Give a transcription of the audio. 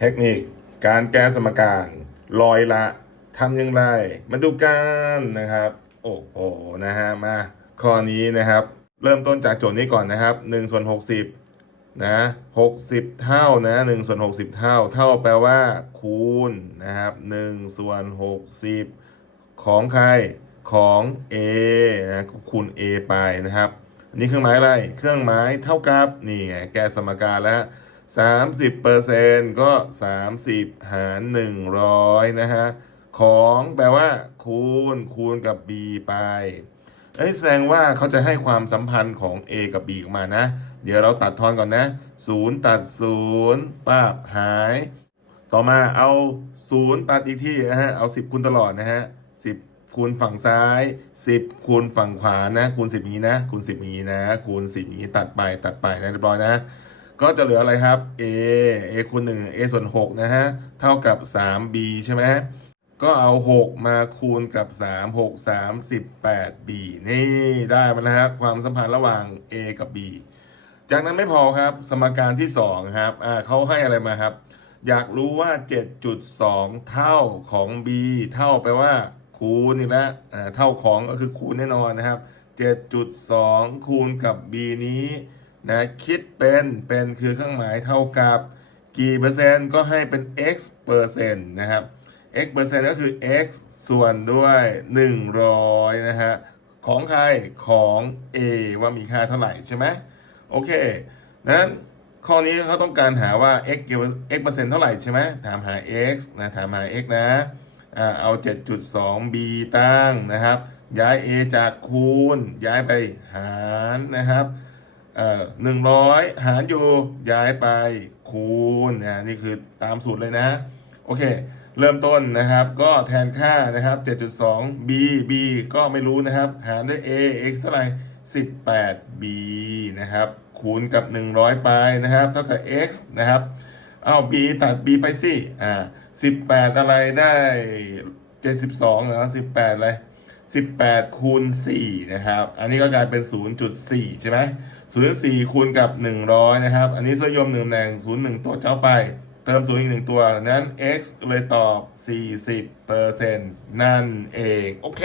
เทคนิคการแก้สมการลอยละทำอย่างไร มาดูกันนะครับ โอ้โหนะฮะมาข้อนี้นะครับ เริ่มต้นจากโจทย์นี้ก่อนนะครับ1ส่วน60นะ60 เท่านะ1ส่วน60 เท่า เท่าแปลว่า คูณนะครับ1ส่วน60 ของใครของ A นะคูณ A ไปนะครับอันนี้เครื่องหมายอะไร เครื่องหมายเท่ากับ นี่ไง แก้สมการแล้ว 30เปอร์เซนก็ 30 หาร 100 นะฮะ ของแปลว่า คูณ คูณกับ b ไปเอ้ยแสดงว่าเขาจะให้ความสัมพันธ์ของ a กับ b ออกมานะ เดี๋ยวเราตัดทอนก่อนนะ 0 ตัด 0ป้าบหาย ต่อมาเอา 0 ตัดอีกที่นะฮะ เอา 10 คูณตลอดนะฮะ 10 คูณฝั่งซ้าย 10 คูณฝั่งขวานะ คูณ 10 อย่างนี้นะ คูณ 10 อย่างนี้นะ คูณ 10 อย่างนี้ตัดไปตัดไปนะเรียบร้อยนะ ก็จะเหลืออะไรครับ a a คูณ1 a ส่วน6นะฮะ เท่ากับ 3b ใช่ไหมก็เอา 6 มาคูณกับ 3 6 3 18b นี่ได้มาแล้วครับความสัมพันธ์ระหว่าง a กับ b จากนั้นไม่พอครับ สมการที่ 2 ครับอ่าเขาให้อะไรมาครับ อยากรู้ว่า 7.2 เท่าของ b เท่าไปว่าคูณอีกแล้วอ่าเท่าของก็คือคูณแน่นอนนะครับ 7.2 คูณกับ b นี้ นะคิดเป็นเป็นคือเครื่องหมายเท่ากับกี่เปอร์เซ็นต์ก็ให้เป็น x เปอร์เซ็นต์นะครับ x เปอร์เซ็นต์ก็คือ x ส่วนด้วย 100 นะฮะ ของใครของ a ว่ามีค่าเท่าไหร่ใช่ไหมโอเคนั้นข้อนี้เขาต้องการหาว่า x เกี่ยว x เปอร์เซ็นต์เท่าไหร่ใช่ไหมถามหา x นะถามหา x นะอ่าเอา 7.2b ตั้งนะครับ ย้าย a จากคูณ ย้ายไปหารนะครับ หนึ่งร้อยหารอยู่ย้ายไปคูณนะนี่คือตามสูตรเลยนะ โอเค เริ่มต้นนะครับ ก็แทนค่านะครับ 7.2 b b ก็ไม่รู้นะครับ หารด้วย a x เท่าไหร่ 18b นะครับ คูณกับ 100 ไปนะครับ เท่ากับ x นะครับ เอา b ตัด b ไปสิอ่า18 อะไรได้ 72เหรอ18 อะไร 18 คูณ 4 นะครับ อันนี้ก็กลายเป็น 0.4 ใช่ไหม0.4 คูณกับ 100 นะครับ อันนี้ส่วนยมหนึ่งแหน่ง0 1 ตัวเจ้าไป เติมศูนย์อีกหนึ่งตัว นั้น x เลยตอบ 40%นั่นเอง โอเค